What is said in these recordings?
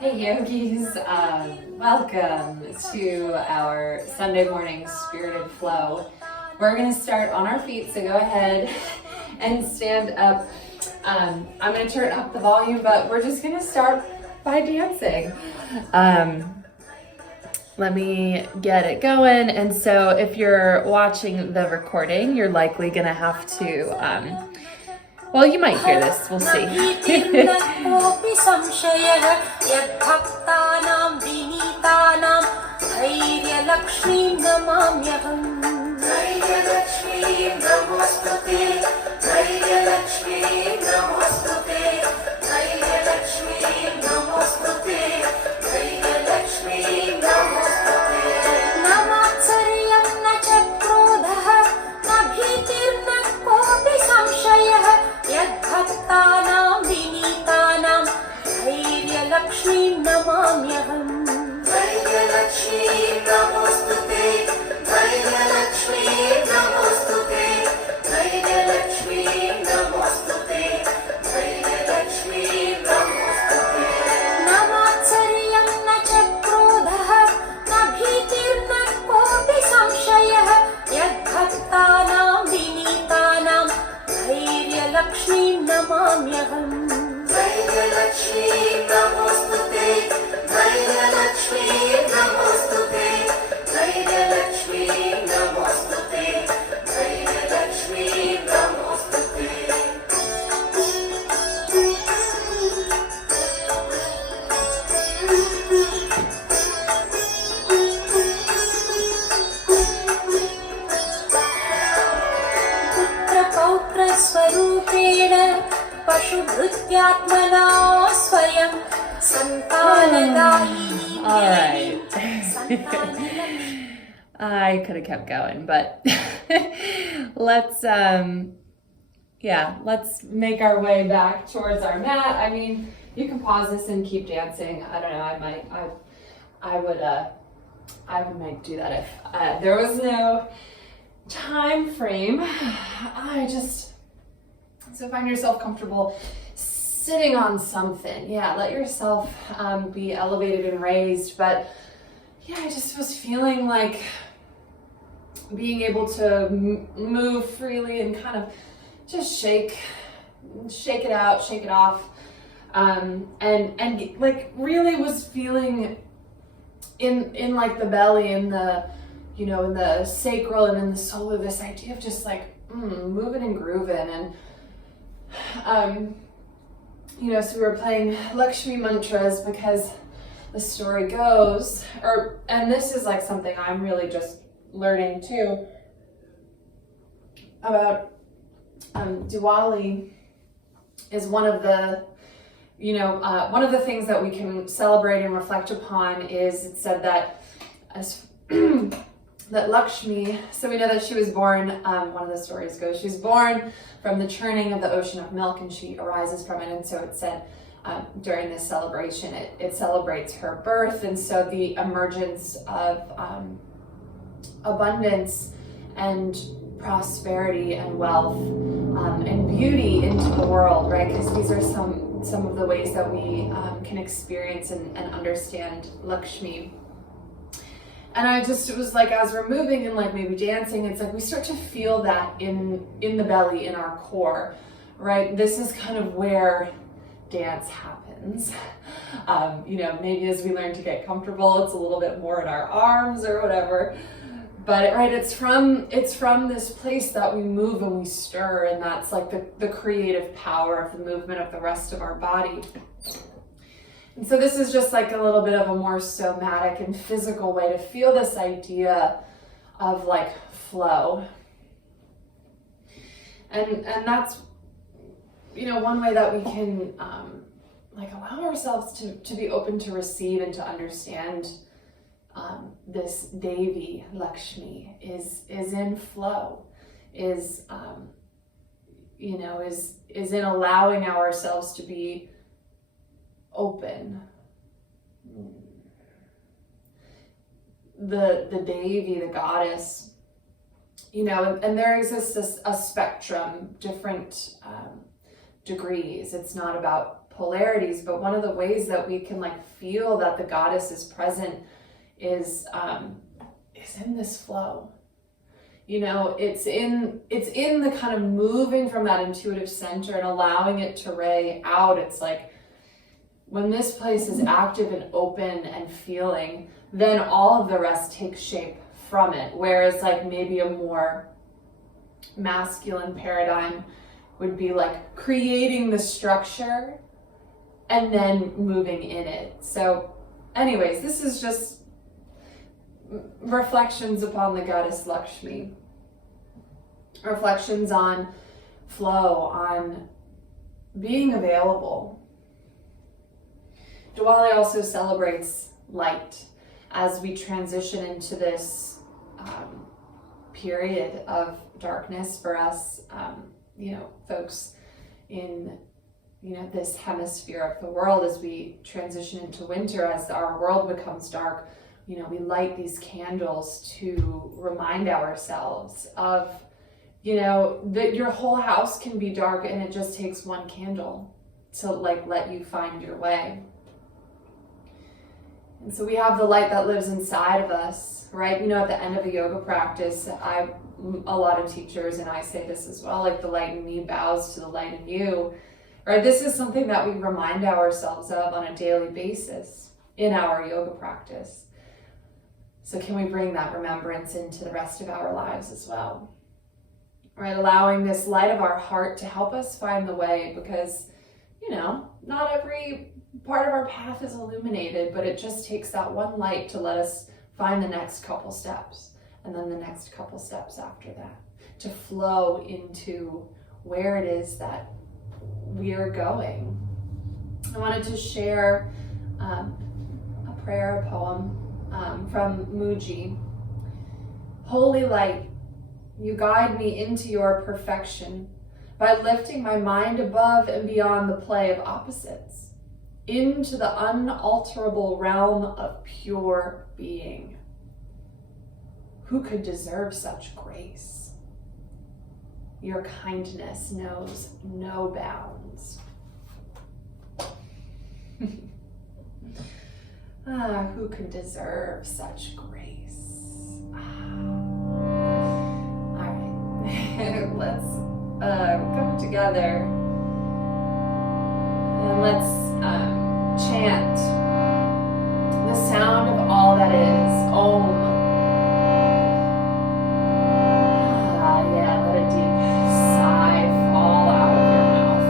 Hey yogis, welcome to our Sunday morning spirited flow. We're going to start on our feet, so go ahead and stand up. I'm going to turn up the volume, but we're just going to start by dancing. Let me get it going. And so if you're watching the recording, you're likely going to have to well, you might hear this. We'll see. All right. I could have kept going, but let's make our way back towards our mat. I mean, you can pause this and keep dancing. I don't know. I might do that if there was no time frame. So find yourself comfortable sitting on something. Yeah, let yourself be elevated and raised. But yeah, I just was feeling like being able to move freely and kind of just shake it out, shake it off. And like really was feeling in like the belly, in the, in the sacral and in the soul of this idea of just like moving and grooving. And so we were playing Lakshmi mantras because the story goes, and this is like something I'm really just learning too about Diwali is one of the things that we can celebrate and reflect upon is it said that that Lakshmi, so we know that she was born, one of the stories goes, she's born from the churning of the ocean of milk and she arises from it. And so it said during this celebration, it celebrates her birth. And so the emergence of abundance and prosperity and wealth and beauty into the world, right? Because these are some of the ways that we can experience and understand Lakshmi. And it was like, as we're moving and like maybe dancing, it's like we start to feel that in the belly, in our core, right? This is kind of where dance happens. Maybe as we learn to get comfortable, it's a little bit more in our arms or whatever. But right, it's from this place that we move and we stir, and that's like the creative power of the movement of the rest of our body. And so this is just like a little bit of a more somatic and physical way to feel this idea of like flow. And that's, one way that we can allow ourselves to be open to receive and to understand this Devi Lakshmi is in flow, is in allowing ourselves to be open. The Devi, the goddess, and there exists a spectrum, different degrees. It's not about polarities, but one of the ways that we can like feel that the goddess is present is in this flow. You know, it's in the kind of moving from that intuitive center and allowing it to ray out. It's like when this place is active and open and feeling, then all of the rest takes shape from it. Whereas like maybe a more masculine paradigm would be like creating the structure and then moving in it. So anyways, this is just reflections upon the goddess Lakshmi. Reflections on flow, on being available. Diwali also celebrates light as we transition into this period of darkness for us, folks in, this hemisphere of the world. As we transition into winter, as our world becomes dark, we light these candles to remind ourselves of, that your whole house can be dark and it just takes one candle to let you find your way. And so we have the light that lives inside of us, right? At the end of a yoga practice, a lot of teachers, and I say this as well, like the light in me bows to the light in you, right? This is something that we remind ourselves of on a daily basis in our yoga practice. So can we bring that remembrance into the rest of our lives as well? Right? Allowing this light of our heart to help us find the way, because, not every part of our path is illuminated, but it just takes that one light to let us find the next couple steps, and then the next couple steps after that, to flow into where it is that we are going. I wanted to share a prayer, a poem from Muji. Holy light, you guide me into your perfection by lifting my mind above and beyond the play of opposites, into the unalterable realm of pure being. Who could deserve such grace? Your kindness knows no bounds. Who could deserve such grace? All right, let's come together and let's chant the sound of all that is. Om. Let a deep sigh fall out of your mouth.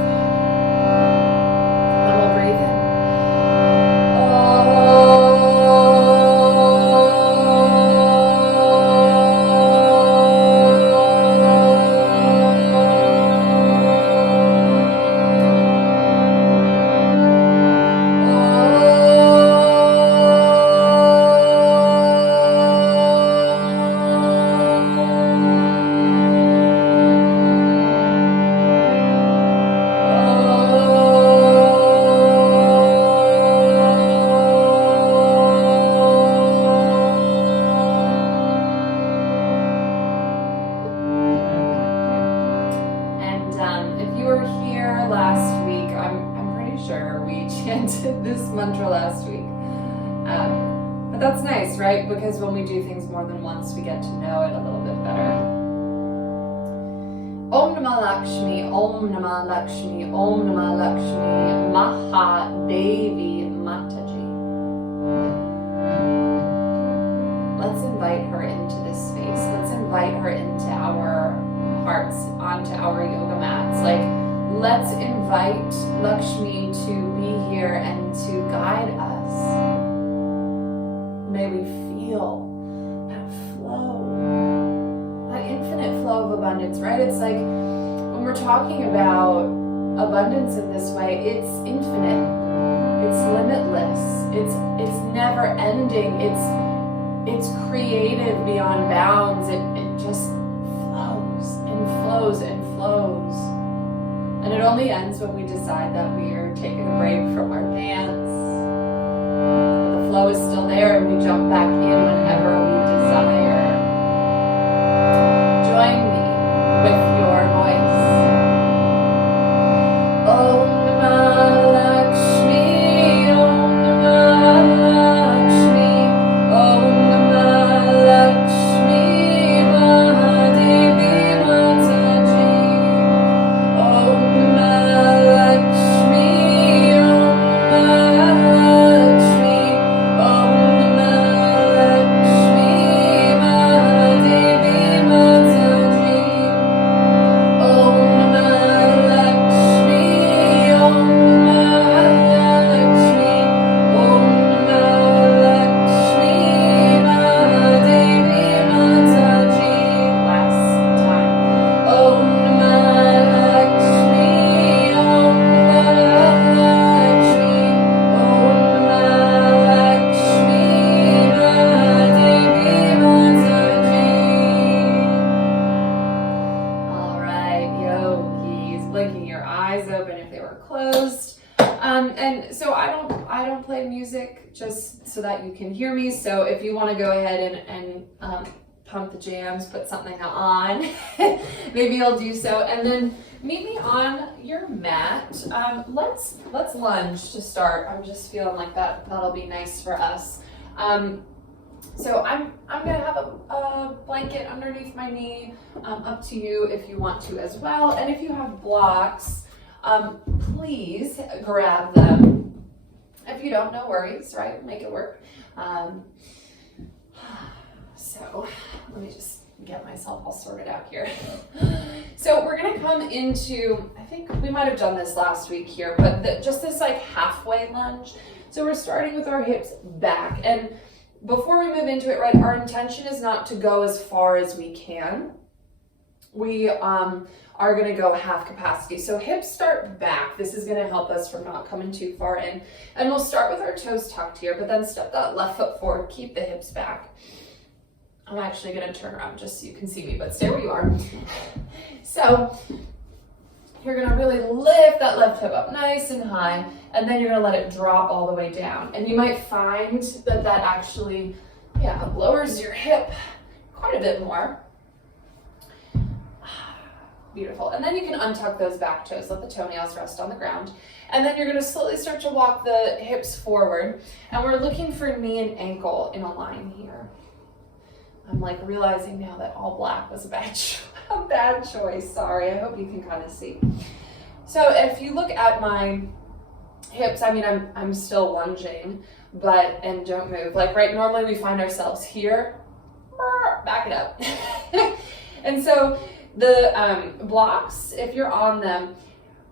And we'll breathe in. That's nice, right? Because when we do things more than once, we get to know it a little bit better. Om Namah Lakshmi, Om Namah Lakshmi, Om Namah Lakshmi, Maha Devi Mataji. Let's invite her into this space. Let's invite her into our hearts, onto our yoga mats. Let's invite Lakshmi to be here and to guide us. May we feel that flow, that infinite flow of abundance, right? It's like when we're talking about abundance in this way, it's infinite, it's limitless, it's never ending, it's creative beyond bounds. It just flows and flows and flows. And it only ends when we decide that we are taking a break from our dance. The flow is still there and we jump back in whenever we desire. Join me with your voice. Om Namah and so I don't play music just so that you can hear me. So if you want to go ahead and pump the jams, put something on, maybe you'll do so. And then meet me on your mat. Let's lunge to start. I'm just feeling like that'll be nice for us. So I'm gonna have a blanket underneath my knee, up to you if you want to as well. And if you have blocks, please grab them. If you don't, no worries, right? Make it work. So let me just get myself all sorted out here. So we're gonna come into, I think we might have done this last week here, but just this like halfway lunge. So we're starting with our hips back, and before we move into it, right, our intention is not to go as far as we can. We are gonna go half capacity. So hips start back. This is gonna help us from not coming too far in. And we'll start with our toes tucked here, but then step that left foot forward, keep the hips back. I'm actually gonna turn around just so you can see me, but stay where you are. So you're gonna really lift that left hip up nice and high, and then you're gonna let it drop all the way down. And you might find that actually, lowers your hip quite a bit more. Beautiful. And then you can untuck those back toes, let the toenails rest on the ground. And then you're gonna slowly start to walk the hips forward. And we're looking for knee and ankle in a line here. I'm like realizing now that all black was a bad choice. Sorry, I hope you can kind of see. So if you look at my hips, I mean, I'm still lunging, and don't move. Like, right, normally we find ourselves here, back it up. And so the blocks, if you're on them,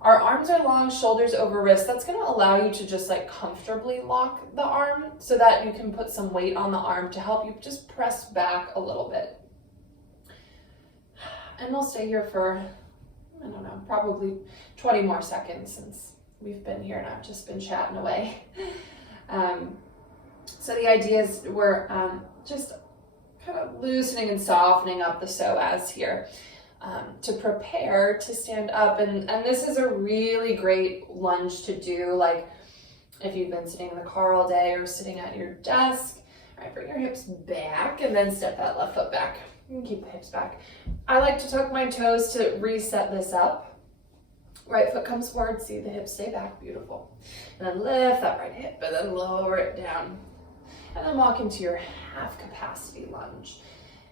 our arms are long, shoulders over wrists. That's gonna allow you to just like comfortably lock the arm so that you can put some weight on the arm to help you just press back a little bit. And we'll stay here for, I don't know, probably 20 more seconds since we've been here and I've just been chatting away. So the idea is we're just kind of loosening and softening up the psoas here. To prepare to stand up, and this is a really great lunge to do, like if you've been sitting in the car all day or sitting at your desk. All right, bring your hips back and then step that left foot back. You can keep the hips back. I like to tuck my toes to reset this up. Right foot comes forward, see the hips stay back, beautiful. And then lift that right hip and then lower it down. And then walk into your half capacity lunge.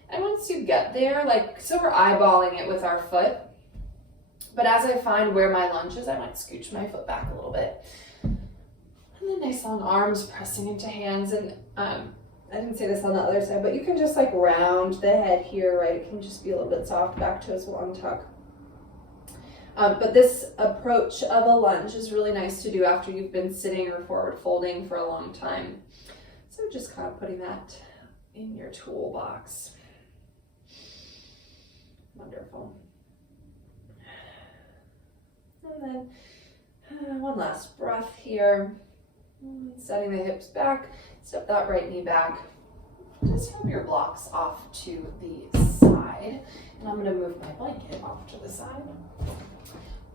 And once you get there, so we're eyeballing it with our foot. But as I find where my lunge is, I might scooch my foot back a little bit. And then nice long arms pressing into hands. And I didn't say this on the other side, but you can just round the head here, right? It can just be a little bit soft. Back toes will untuck. But this approach of a lunge is really nice to do after you've been sitting or forward folding for a long time. So just kind of putting that in your toolbox. Wonderful. And then one last breath here. Setting the hips back, step that right knee back. Just move your blocks off to the side. And I'm going to move my blanket off to the side.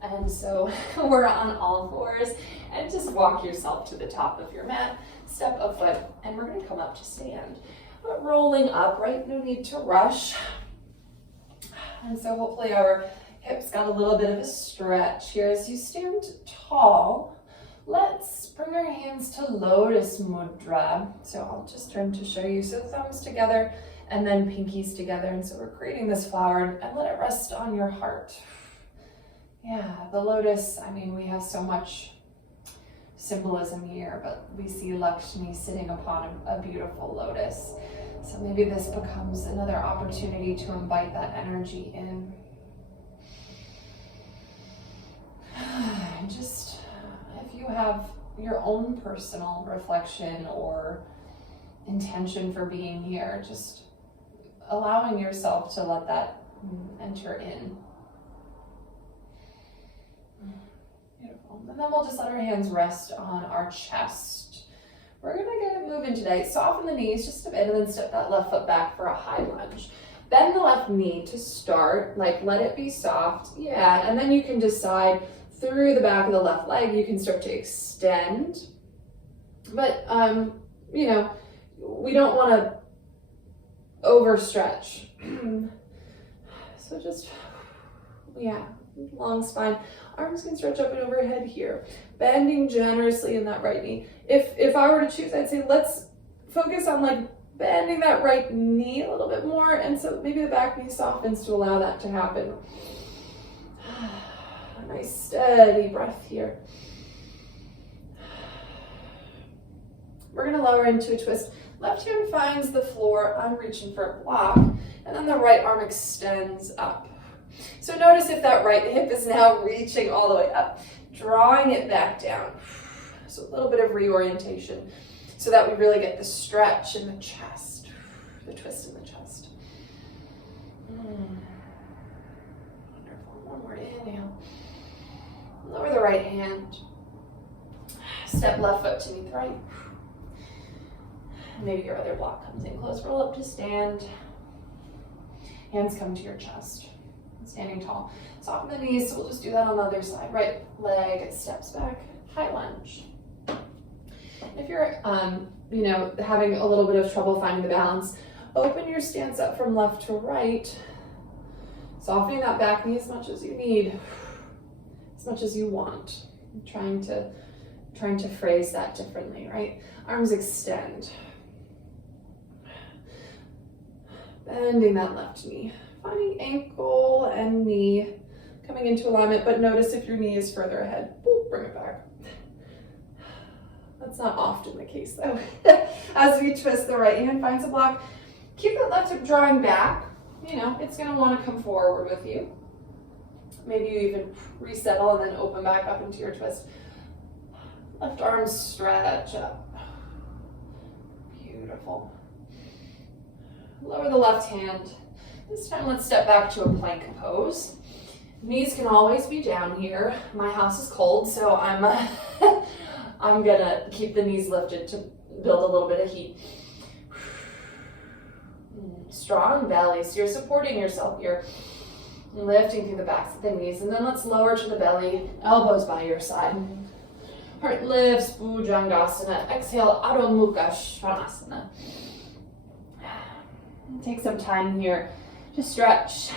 And so we're on all fours, and just walk yourself to the top of your mat, step a foot, and we're going to come up to stand. But rolling up, right? No need to rush. And so hopefully our hips got a little bit of a stretch here. As you stand tall, let's bring our hands to Lotus Mudra. So I'll just turn to show you. So thumbs together and then pinkies together. And so we're creating this flower, and let it rest on your heart. Yeah, the lotus, I mean, we have so much symbolism here, but we see Lakshmi sitting upon a beautiful lotus. So maybe this becomes another opportunity to invite that energy in. Just, if you have your own personal reflection or intention for being here, just allowing yourself to let that enter in. Beautiful. And then we'll just let our hands rest on our chest. We're gonna get moving today. Soften the knees just a bit and then step that left foot back for a high lunge. Bend the left knee to start, let it be soft. Yeah, and then you can decide through the back of the left leg, you can start to extend. But, you know, we don't want to overstretch. So just, yeah, long spine. Arms can stretch up and overhead here. Bending generously in that right knee. If I were to choose, I'd say let's focus on like bending that right knee a little bit more, and so maybe the back knee softens to allow that to happen. A nice steady breath here. We're gonna lower into a twist. Left hand finds the floor, I'm reaching for a block, and then the right arm extends up. So notice if that right hip is now reaching all the way up, drawing it back down. So a little bit of reorientation so that we really get the stretch in the chest, the twist in the chest. Wonderful. One more inhale. Lower the right hand. Step left foot to meet the right. Maybe your other block comes in close. Roll up to stand. Hands come to your chest. Standing tall. Soften the knees, so we'll just do that on the other side. Right leg steps back, high lunge. If you're, you know, having a little bit of trouble finding the balance, open your stance up from left to right, softening that back knee as much as you need, as much as you want. I'm trying to phrase that differently, right? Arms extend. Bending that left knee. Finding ankle and knee coming into alignment, but notice if your knee is further ahead. Boop, bring it back. That's not often the case though. As we twist, the right hand finds a block. Keep that left hip drawing back. You know, it's gonna wanna come forward with you. Maybe you even resettle and then open back up into your twist. Left arm stretch up. Beautiful. Lower the left hand. This time let's step back to a plank pose. Knees can always be down here. My house is cold, so I'm gonna keep the knees lifted to build a little bit of heat. Strong belly, so you're supporting yourself here. Lifting through the backs of the knees, and then let's lower to the belly, elbows by your side. Heart lifts, Bhujangasana. Exhale, Adho Mukha Svanasana. Take some time here to stretch,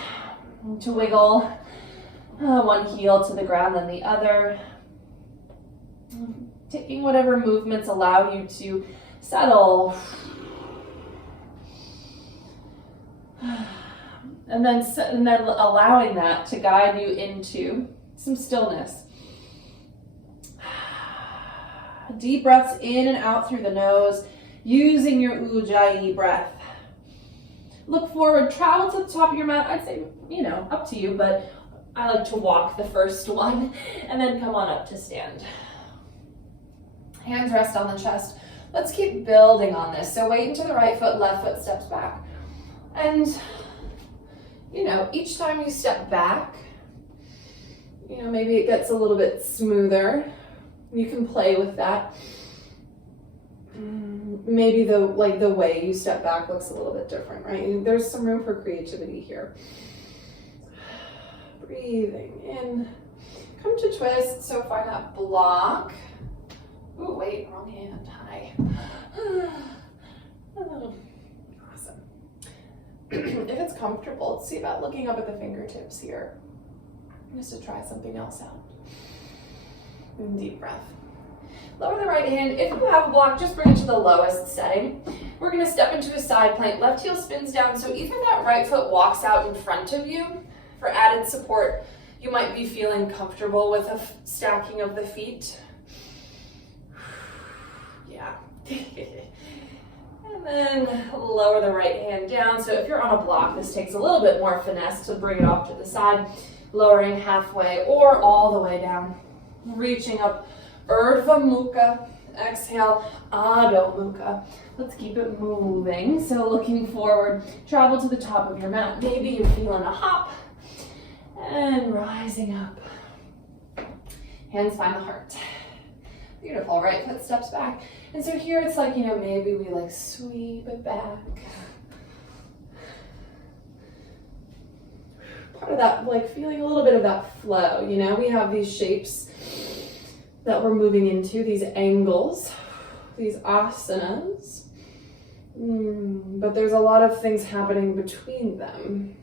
to wiggle one heel to the ground, then the other. Taking whatever movements allow you to settle. And then allowing that to guide you into some stillness. Deep breaths in and out through the nose, using your Ujjayi breath. Look forward, travel to the top of your mat. I'd say, you know, up to you, but I like to walk the first one and then come on up to stand. Hands rest on the chest. Let's keep building on this. So weight into the right foot, left foot steps back. And, you know, each time you step back, you know, maybe it gets a little bit smoother. You can play with that. Maybe the way you step back looks a little bit different, right? There's some room for creativity here. Breathing in. Come to twist, so find that block. Ooh, wait, wrong hand, high. Awesome. If it's comfortable, see about looking up at the fingertips here. Just to try something else out. And deep breath. Lower the right hand. If you have a block, just bring it to the lowest setting. We're gonna step into a side plank. Left heel spins down, so either that right foot walks out in front of you for added support. You might be feeling comfortable with a stacking of the feet. Yeah. And then lower the right hand down. So if you're on a block, this takes a little bit more finesse to bring it off to the side, lowering halfway or all the way down. Reaching up, Urdhva Mukha. Exhale, Adho Mukha. Let's keep it moving. So looking forward, travel to the top of your mat. Maybe you're feeling a hop. And rising up. Hands find the heart. Beautiful, right foot steps back. And so here it's like, you know, maybe we like sweep it back. part of that, like feeling a little bit of that flow, you know? We have these shapes that we're moving into, these angles, these asanas. But there's a lot of things happening between them.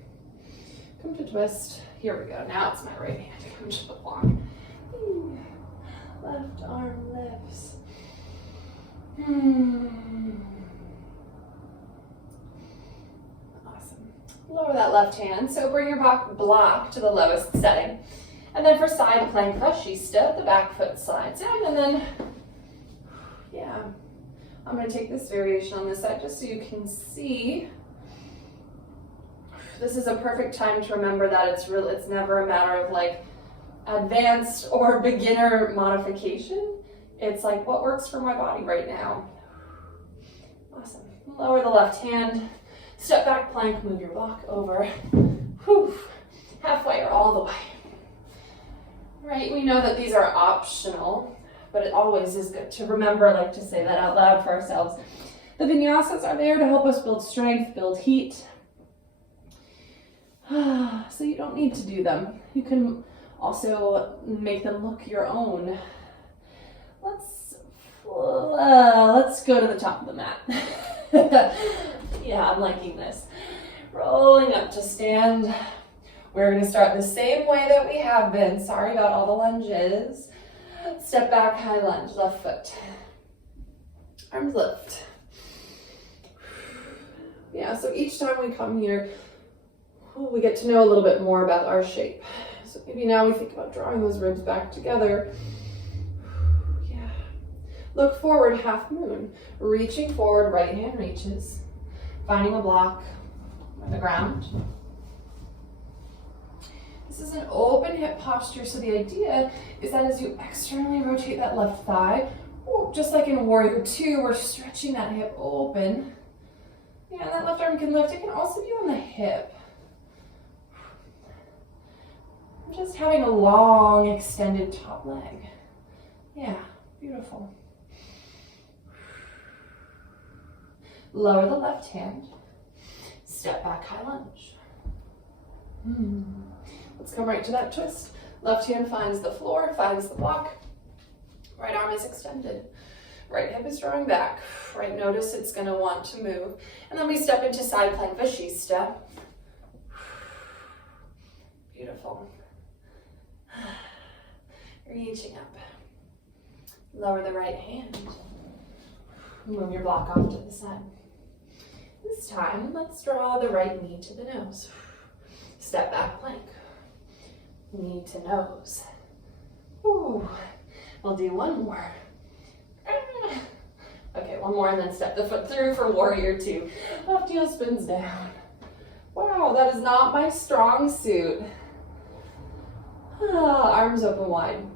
Come to twist. Here we go. Now it's my right hand. Come to the block. Left arm lifts. Awesome. Lower that left hand. So bring your block to the lowest setting. And then for side plank fascista, the back foot slides down, and then, yeah. I'm going to take this variation on this side just so you can see. This is a perfect time to remember that it's never a matter of like advanced or beginner modification. It's like what works for my body right now. Awesome. Lower the left hand, step back plank, move your block over. Whew. Halfway or all the way. Right, we know that these are optional, but it always is good to remember, like to say that out loud for ourselves. The vinyasas are there to help us build strength, build heat. So you don't need to do them. You can also make them look your own. Let's go to the top of the mat. Yeah, I'm liking this. Rolling up to stand. We're going to start the same way that we have been. Sorry about all the lunges. Step back, high lunge, left foot. Arms lift. Yeah, so each time we come here, we get to know a little bit more about our shape. So maybe now we think about drawing those ribs back together. Yeah. Look forward, half moon. Reaching forward, right hand reaches. Finding a block on the ground. This is an open hip posture, so the idea is that as you externally rotate that left thigh, just like in Warrior Two, we're stretching that hip open. Yeah, and that left arm can lift. It can also be on the hip. Just having a long, extended top leg. Yeah, beautiful. Lower the left hand. Step back, high lunge. Let's come right to that twist. Left hand finds the floor, finds the block. Right arm is extended. Right hip is drawing back. Right, notice it's going to want to move. And then we step into side plank fascista. Beautiful. Reaching up. Lower the right hand. Move your block off to the side. This time, let's draw the right knee to the nose. Step back plank. Knee to nose. Ooh. We'll do one more. Okay, one more and then step the foot through for Warrior Two. Left heel spins down. Wow, that is not my strong suit. Arms open wide.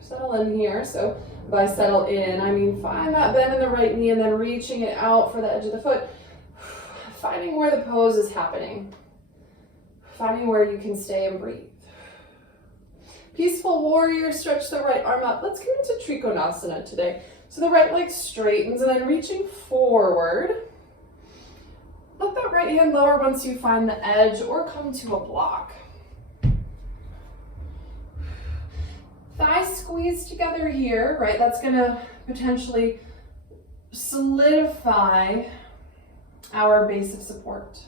Settle in here. So by settle in, I mean find that bend in the right knee and then reaching it out for the edge of the foot. Finding where the pose is happening. Finding where you can stay and breathe. Peaceful warrior, stretch the right arm up. Let's get into Trikonasana today. So the right leg straightens and then reaching forward. Let that right hand lower once you find the edge or come to a block. Thighs squeeze together here, right? That's gonna potentially solidify our base of support.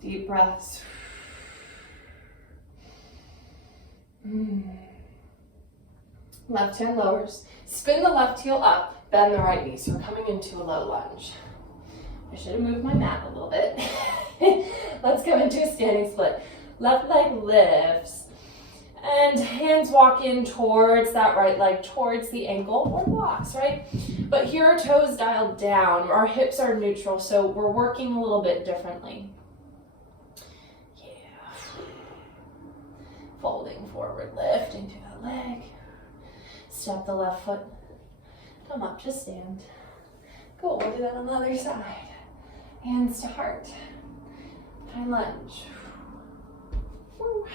Deep breaths. Left hand lowers. Spin the left heel up, bend the right knee. So we're coming into a low lunge. I should have moved my mat a little bit. Let's come into a standing split. Left leg lifts. And hands walk in towards that right leg, towards the ankle or blocks, right? But here our toes dialed down. Our hips are neutral, so we're working a little bit differently. Folding forward, lifting through that leg. Step the left foot. Come up to stand. Cool, we'll do that on the other side. Hands to heart. High lunge. Woo.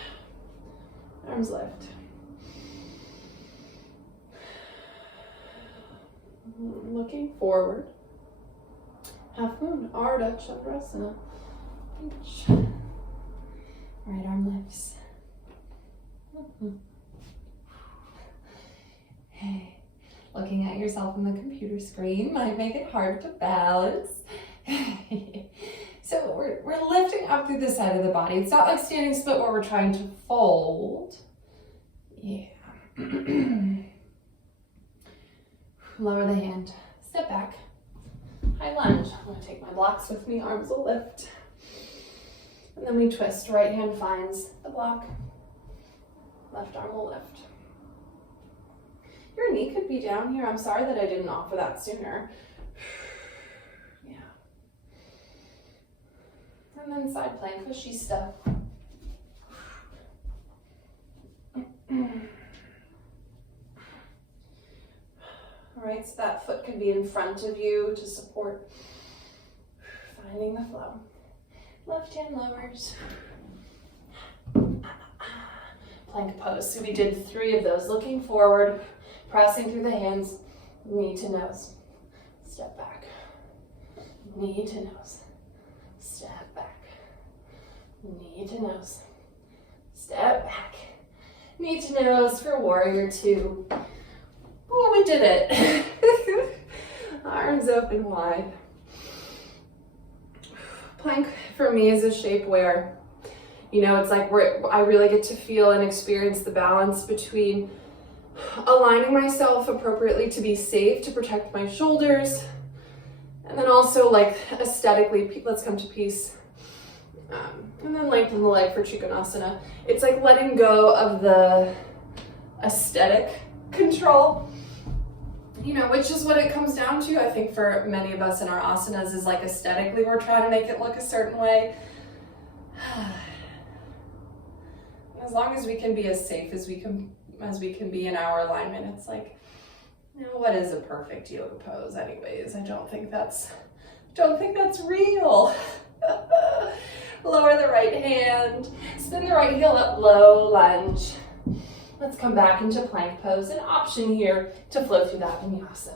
Arms lift. Looking forward. Half moon, Ardha Chandrasana. Right arm lifts. Hey, looking at yourself on the computer screen might make it hard to balance. So we're lifting up through the side of the body. It's not like standing split where we're trying to fold. Yeah. Lower the hand, step back, high lunge. I'm gonna take my blocks with me, arms will lift. And then we twist, right hand finds the block, left arm will lift. Your knee could be down here. I'm sorry that I didn't offer that sooner. Yeah. And then side plank, fascista. All right, so that foot could be in front of you to support, finding the flow. Left hand lowers. Plank pose. So we did 3 of those. Looking forward, pressing through the hands, knee to nose. Step back. Knee to nose. Step back. Knee to nose. Step back. Knee to nose for warrior 2. Oh, we did it. Arms open wide. Plank for me is a shape where, you know, it's like I really get to feel and experience the balance between aligning myself appropriately to be safe, to protect my shoulders, and then also like aesthetically, let's come to peace. And then lengthen the leg for Trikonasana. It's like letting go of the aesthetic control, you know, which is what it comes down to. I think for many of us in our asanas is like aesthetically we're trying to make it look a certain way. As long as we can be as safe as we can be in our alignment, it's like, you know, what is a perfect yoga pose anyways? I don't think that's real. Lower the right hand, spin the right heel up, low lunge. Let's come back into plank pose. An option here to flow through that vinyasa.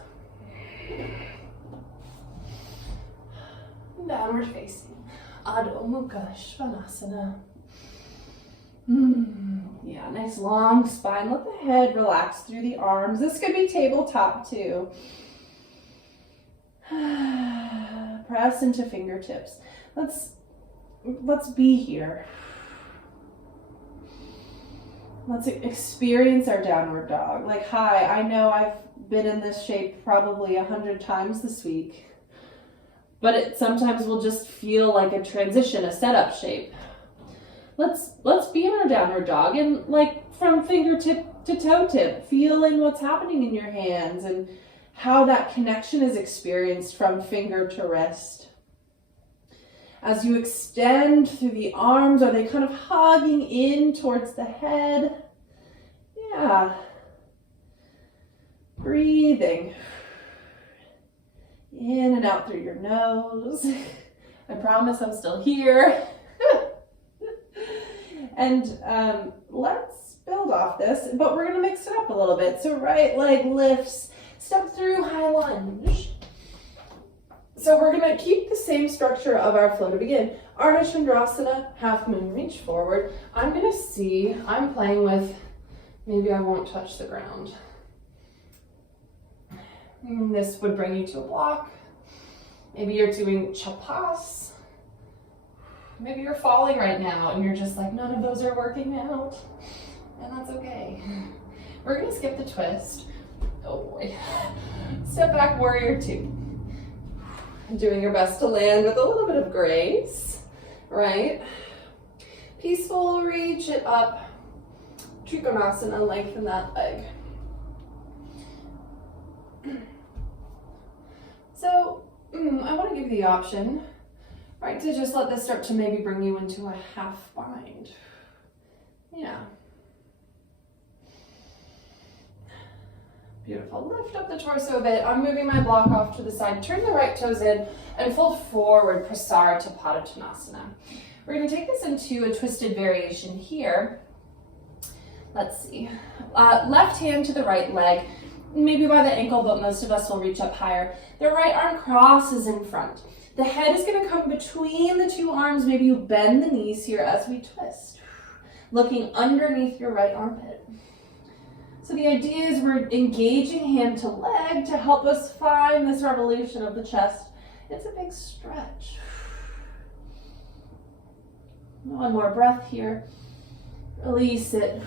Downward facing, Adho Mukha Svanasana. Yeah, nice long spine. Let the head relax through the arms. This could be tabletop too. Press into fingertips. Let's be here. Let's experience our downward dog. Like, hi, I know I've been in this shape probably 100 times this week, but it sometimes will just feel like a transition, a setup shape. Let's be in our downward dog and like from fingertip to toe tip, feeling what's happening in your hands and how that connection is experienced from finger to wrist. As you extend through the arms, are they kind of hugging in towards the head? Yeah. Breathing in and out through your nose. I promise I'm still here. And let's build off this, but we're gonna mix it up a little bit. So right leg lifts, step through high lunge. So we're gonna keep the same structure of our flow to begin. Ardha Chandrasana, half moon, reach forward. I'm playing with, maybe I won't touch the ground. And this would bring you to a block. Maybe you're doing chapas. Maybe you're falling right now and you're just like, none of those are working out. And that's okay. We're gonna skip the twist. Oh boy. Step back, warrior 2. Doing your best to land with a little bit of grace, right? Peaceful, reach it up. Trikonasana, lengthen that leg. So, I want to give you the option, right, to just let this start to maybe bring you into a half bind. Yeah. Beautiful. Lift up the torso a bit. I'm moving my block off to the side. Turn the right toes in and fold forward, Prasarita Padottanasana. We're going to take this into a twisted variation here. Let's see. Left hand to the right leg, maybe by the ankle, but most of us will reach up higher. The right arm crosses in front. The head is going to come between the two arms. Maybe you bend the knees here as we twist, looking underneath your right armpit. So the idea is we're engaging hand to leg to help us find this revolution of the chest. It's a big stretch. One more breath here. Release it.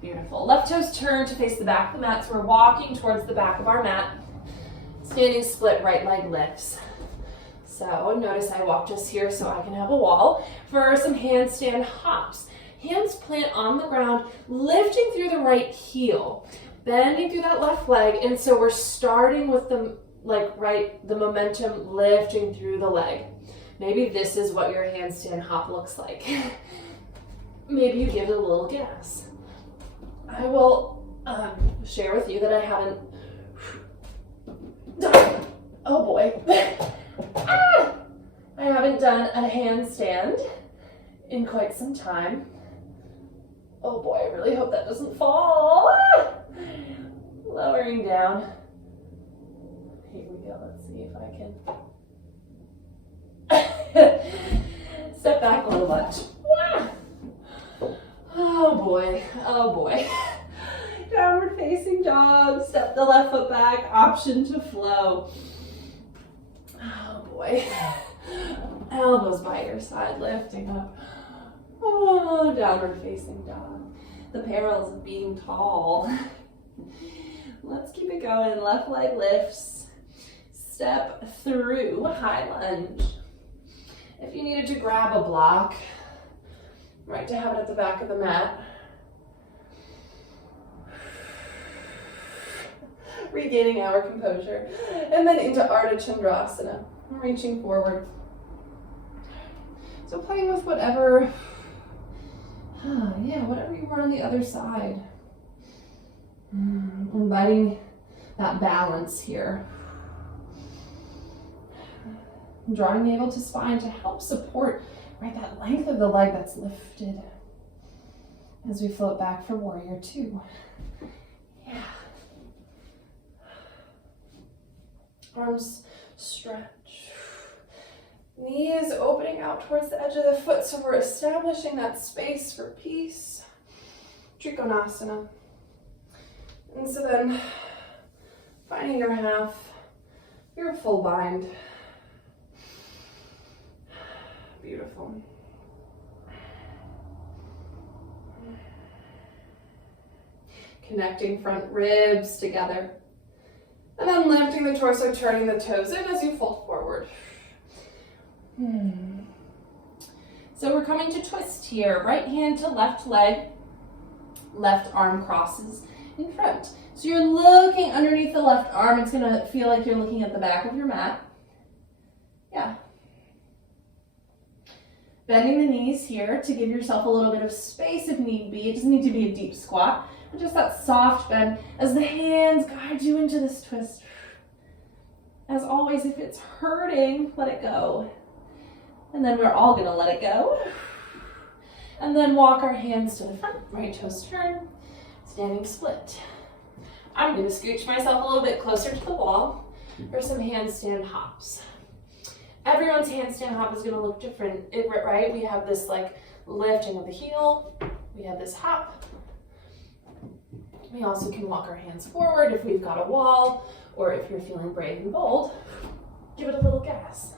Beautiful. Left toes turn to face the back of the mat, so we're walking towards the back of our mat. Standing split, right leg lifts. So notice I walked us here so I can have a wall for some handstand hops. Hands plant on the ground, lifting through the right heel, bending through that left leg, and so we're starting with the momentum lifting through the leg. Maybe this is what your handstand hop looks like. Maybe you give it a little gas. I will share with you that I haven't done, oh boy, I haven't done a handstand in quite some time. Oh boy, I really hope that doesn't fall. Lowering down. Here we go, let's see if I can. Step back a little much. Oh boy, oh boy. Downward facing dog, step the left foot back, option to flow. Oh boy. Elbows by your side, lifting up. Oh, downward facing dog. The perils of being tall. Let's keep it going. Left leg lifts. Step through, high lunge. If you needed to grab a block, right to have it at the back of the mat. Regaining our composure. And then into Ardha Chandrasana, reaching forward. So playing with whatever, whatever you want on the other side. Inviting that balance here. Drawing the navel to spine to help support, right, that length of the leg that's lifted as we float back for warrior two. Yeah. Arms stretch. Knees opening out towards the edge of the foot, so we're establishing that space for peace. Trikonasana. And so then, finding your half, your full bind. Beautiful. Connecting front ribs together. And then lifting the torso, turning the toes in as you fold forward. So we're coming to twist here. Right hand to left leg, left arm crosses in front. So you're looking underneath the left arm. It's gonna feel like you're looking at the back of your mat. Yeah. Bending the knees here to give yourself a little bit of space if need be. It doesn't need to be a deep squat, but just that soft bend as the hands guide you into this twist. As always, if it's hurting, let it go. And then we're all gonna let it go. And then walk our hands to the front, right toes turn, standing split. I'm gonna scooch myself a little bit closer to the wall for some handstand hops. Everyone's handstand hop is gonna look different, right? We have this like lifting of the heel, we have this hop. We also can walk our hands forward if we've got a wall, or if you're feeling brave and bold, give it a little gas.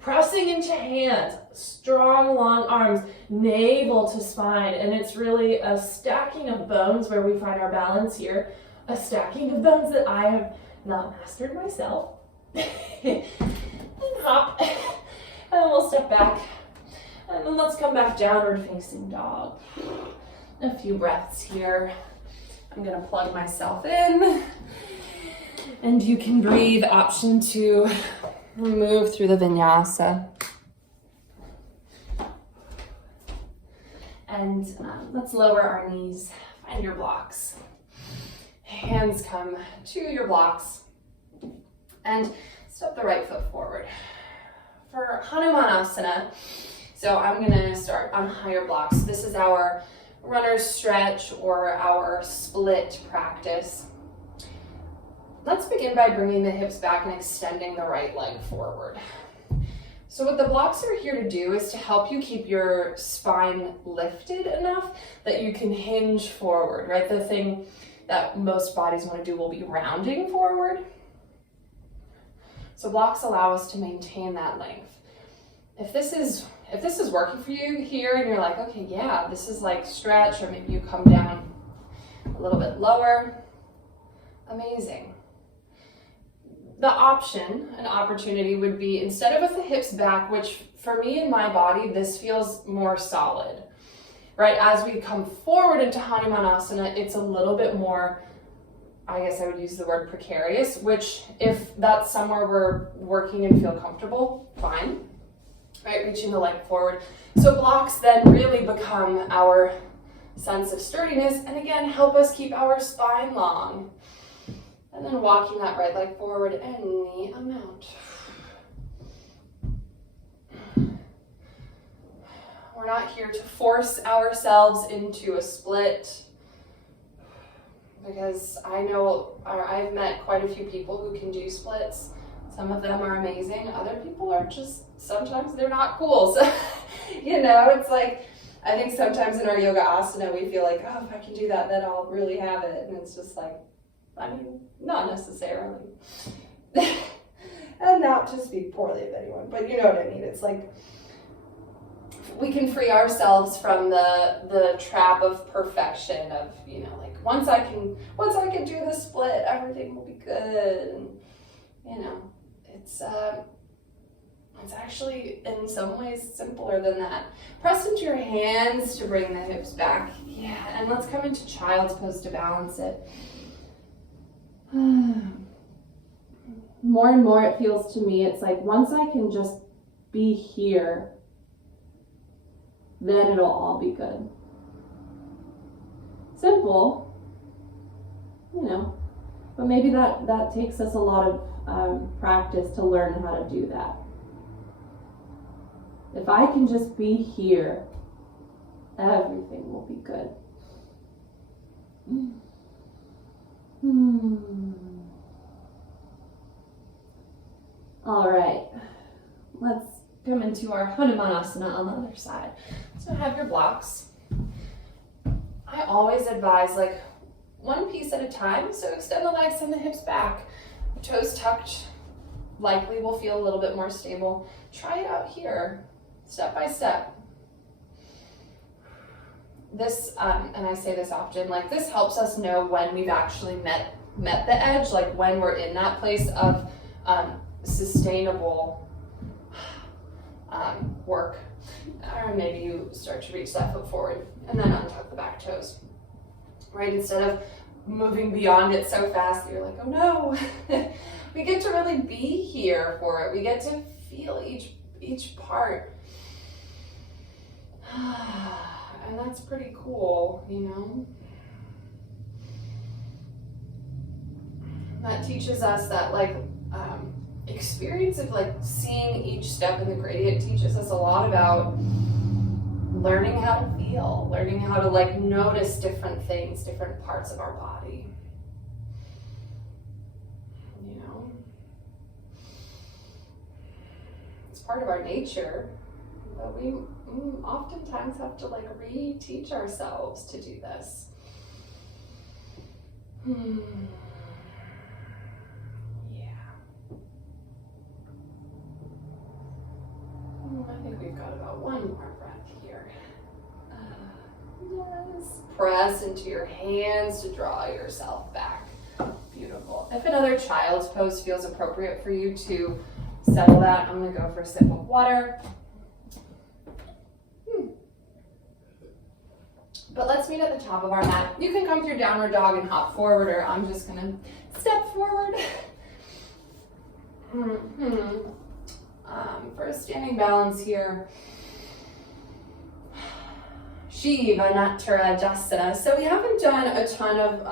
Pressing into hands, strong long arms, navel to spine, and it's really a stacking of bones where we find our balance here, a stacking of bones that I have not mastered myself. And hop, and then we'll step back, and then let's come back downward facing dog. A few breaths here. I'm gonna plug myself in, and you can breathe, option to move through the vinyasa. And let's lower our knees, find your blocks. Hands come to your blocks, and step the right foot forward. For Hanumanasana, so I'm gonna start on higher blocks. This is our runner's stretch or our split practice. let's begin by bringing the hips back and extending the right leg forward. So what the blocks are here to do is to help you keep your spine lifted enough that you can hinge forward, right? The thing that most bodies want to do will be rounding forward. So blocks allow us to maintain that length. If this is working for you here and you're like, okay, yeah, this is like stretch, or maybe you come down a little bit lower, amazing. The option, an opportunity would be, instead of with the hips back, which for me and my body, this feels more solid, right? As we come forward into Hanumanasana, it's a little bit more, I guess I would use the word precarious, which if that's somewhere we're working and feel comfortable, fine, right? Reaching the leg forward. So blocks then really become our sense of sturdiness, and again, help us keep our spine long. And then walking that right leg forward any amount. We're not here to force ourselves into a split, because I've met quite a few people who can do splits. Some of them are amazing. Other people are just, sometimes they're not cool. So, it's like, I think sometimes in our yoga asana, we feel like, oh, if I can do that, then I'll really have it. And it's just like, I mean, not necessarily. And not to speak poorly of anyone, but you know what I mean. It's like, we can free ourselves from the trap of perfection of, like once I can do the split, everything will be good. And, it's actually in some ways simpler than that. Press into your hands to bring the hips back. Yeah, and let's come into child's pose to balance it. More and more it feels to me, it's like once I can just be here, then it'll all be good. Simple, but maybe that takes us a lot of practice to learn how to do that. If I can just be here, everything will be good. All right, let's come into our Hanumanasana on the other side. So have your blocks. I always advise like one piece at a time. So extend the legs, send the hips back. Toes tucked likely will feel a little bit more stable. Try it out here, step by step. This, and I say this often, like this helps us know when we've actually met the edge, like when we're in that place of sustainable work. Or maybe you start to reach that foot forward and then untuck the back toes, right? Instead of moving beyond it so fast that you're like, oh no. We get to really be here for it. We get to feel each part. And that's pretty cool, That teaches us that experience of seeing each step in the gradient teaches us a lot about learning how to feel, learning how to notice different things, different parts of our body. It's part of our nature, but we oftentimes have to reteach ourselves to do this. I think we've got about one more breath here. Yes. Press into your hands to draw yourself back. Beautiful. If another child's pose feels appropriate for you to settle that, I'm going to go for a sip of water. But let's meet at the top of our mat. You can come through downward dog and hop forward, or I'm just going to step forward. For a standing balance here, Shiva Natara Jasana. So we haven't done a ton of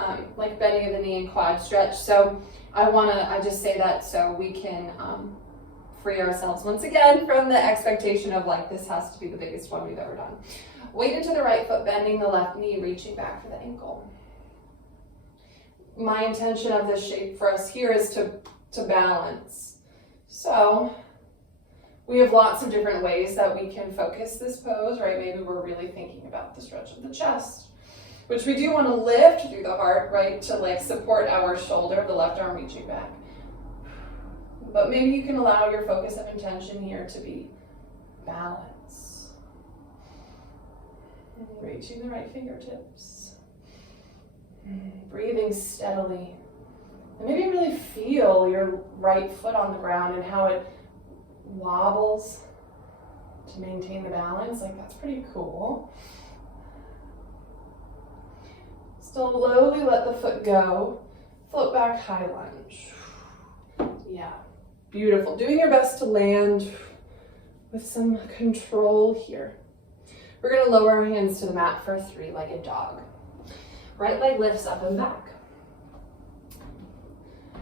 bending of the knee and quad stretch. So I just say that so we can free ourselves once again from the expectation of this has to be the biggest one we've ever done. Weight into the right foot, bending the left knee, reaching back for the ankle. my intention of this shape for us here is to balance. So we have lots of different ways that we can focus this pose, right? Maybe we're really thinking about the stretch of the chest, which we do want to lift through the heart, right? To like support our shoulder, the left arm reaching back. But maybe you can allow your focus of intention here to be balance. Reaching the right fingertips. Breathing steadily. And maybe really feel your right foot on the ground and how it wobbles to maintain the balance. Like, that's pretty cool. Slowly let the foot go. Float back, high lunge. Yeah, beautiful. Doing your best to land with some control here. We're gonna lower our hands to the mat for a three-legged dog. Right leg lifts up and back.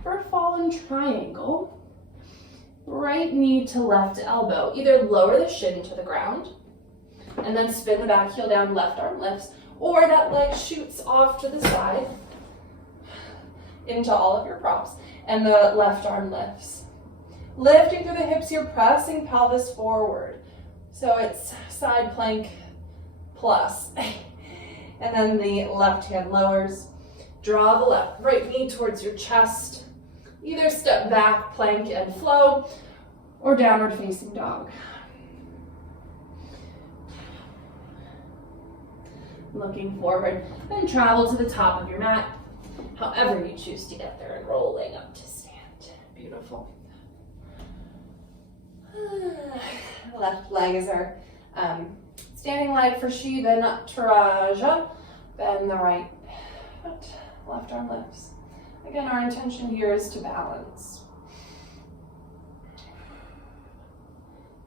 For a fallen triangle, right knee to left elbow. Either lower the shin to the ground and then spin the back heel down, left arm lifts, or that leg shoots off to the side into all of your props, and the left arm lifts. Lifting through the hips, you're pressing pelvis forward. So it's side plank plus. And then the left hand lowers. Draw the right knee towards your chest. Either step back, plank and flow, or downward facing dog. Looking forward, then travel to the top of your mat, however you choose to get there, and rolling up to stand. Beautiful. Left leg is our standing leg for Shiva Nataraja. Bend the right foot, left arm lifts. Again, our intention here is to balance.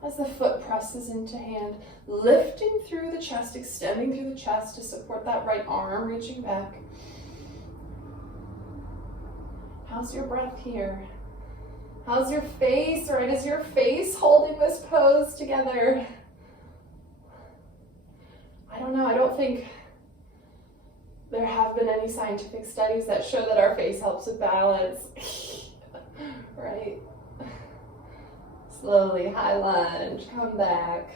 As the foot presses into hand, lifting through the chest, extending through the chest to support that right arm, reaching back. How's your breath here? How's your face, right? Is your face holding this pose together? I don't know, I don't think there have been any scientific studies that show that our face helps with balance, right? Slowly, high lunge, come back.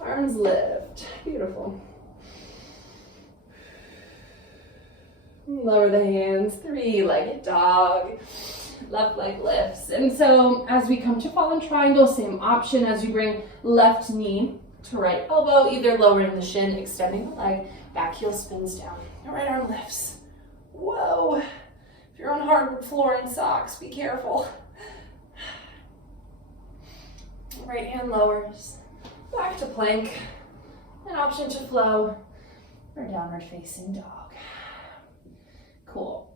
Arms lift, beautiful. Lower the hands, three-legged dog. Left leg lifts. And so as we come to fallen triangle, same option as you bring left knee to right elbow, either lowering the shin, extending the leg, back heel spins down. The right arm lifts. Whoa. If you're on hardwood floor in socks, be careful. Right hand lowers. Back to plank. An option to flow or downward facing dog. Cool.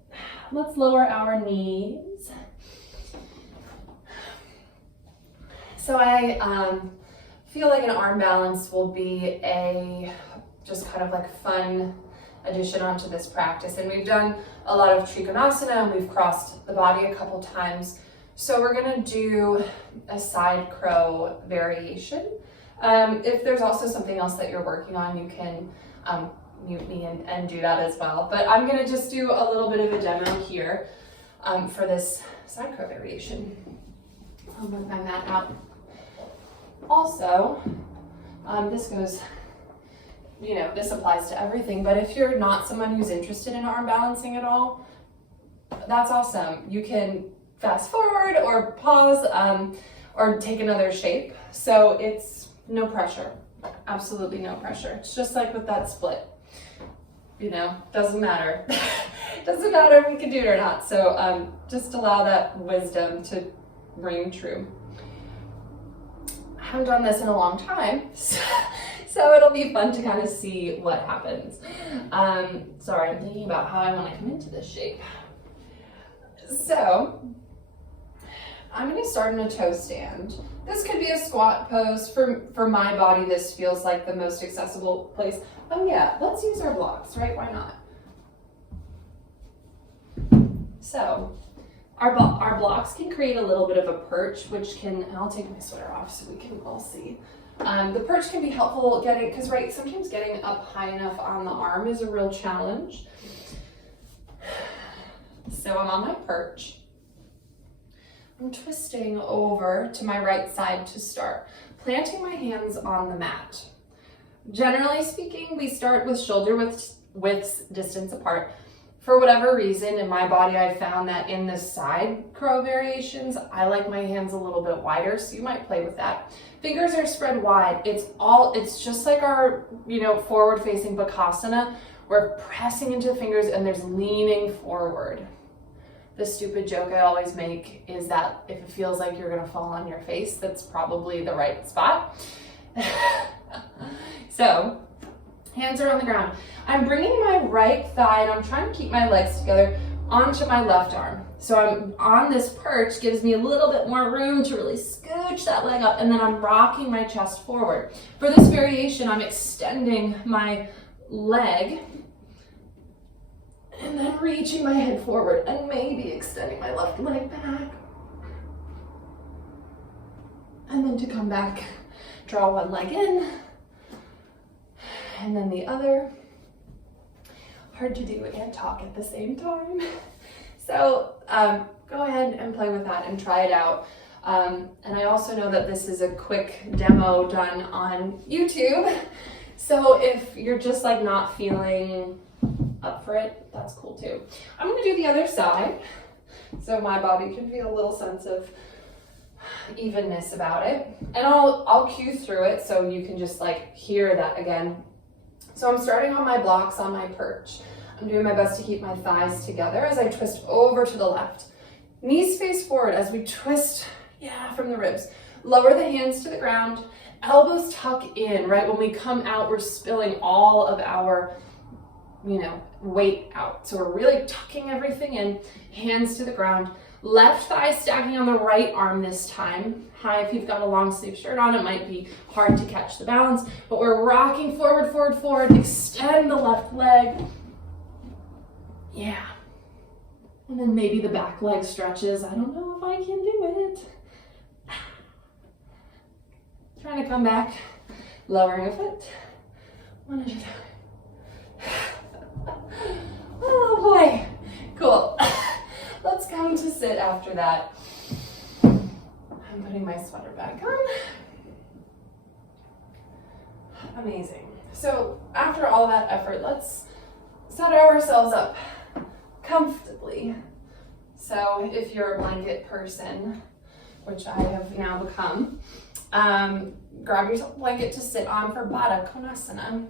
Let's lower our knees. So I feel like an arm balance will be a just kind of like fun addition onto this practice. And we've done a lot of Trikonasana and we've crossed the body a couple times. So we're gonna do a side crow variation. If there's also something else that you're working on, you can mute me and do that as well. But I'm gonna just do a little bit of a demo here for this side crow variation. I'll move my mat out. Also, this goes, this applies to everything, but if you're not someone who's interested in arm balancing at all, that's awesome. You can fast forward or pause or take another shape. So it's no pressure, absolutely no pressure. It's just like with that split, doesn't matter. Doesn't matter if we can do it or not. So just allow that wisdom to ring true. I haven't done this in a long time, so it'll be fun to kind of see what happens. Sorry, I'm thinking about how I want to come into this shape. So I'm going to start in a toe stand. This could be a squat pose. For my body, this feels like the most accessible place. Oh yeah, let's use our blocks, right? Why not? So our blocks can create a little bit of a perch, which can, and I'll take my sweater off so we can all see. The perch can be helpful sometimes getting up high enough on the arm is a real challenge. So I'm on my perch. I'm twisting over to my right side to start, planting my hands on the mat. Generally speaking, we start with shoulder widths distance apart. For whatever reason, in my body, I found that in the side crow variations, I like my hands a little bit wider, so you might play with that. Fingers are spread wide. It's just like our, forward-facing Bakasana. We're pressing into the fingers and there's leaning forward. The stupid joke I always make is that if it feels like you're gonna fall on your face, that's probably the right spot. So, hands are on the ground. I'm bringing my right thigh, and I'm trying to keep my legs together, onto my left arm. So I'm on this perch, gives me a little bit more room to really scooch that leg up, and then I'm rocking my chest forward. For this variation, I'm extending my leg, and then reaching my head forward, and maybe extending my left leg back. And then to come back, draw one leg in, and then the other. Hard to do and talk at the same time. So go ahead and play with that and try it out. And I also know that this is a quick demo done on YouTube. So if you're just like not feeling up for it, that's cool too. I'm gonna do the other side so my body can feel a little sense of evenness about it. And I'll cue through it so you can just like hear that again. So I'm starting on my blocks on my perch. I'm doing my best to keep my thighs together as I twist over to the left. Knees face forward as we twist, from the ribs. Lower the hands to the ground, elbows tuck in, right? When we come out, we're spilling all of our, weight out. So we're really tucking everything in, hands to the ground. Left thigh stacking on the right arm this time. Hi, if you've got a long sleeve shirt on, it might be hard to catch the balance, but we're rocking forward, forward, forward. Extend the left leg. Yeah. And then maybe the back leg stretches. I don't know if I can do it. Trying to come back, lowering a foot. One at a time. Oh boy. Cool. Let's come to sit after that. I'm putting my sweater back on. Amazing. So after all that effort, let's set ourselves up comfortably. So if you're a blanket person, which I have now become, grab yourself a blanket to sit on for Baddha Konasana.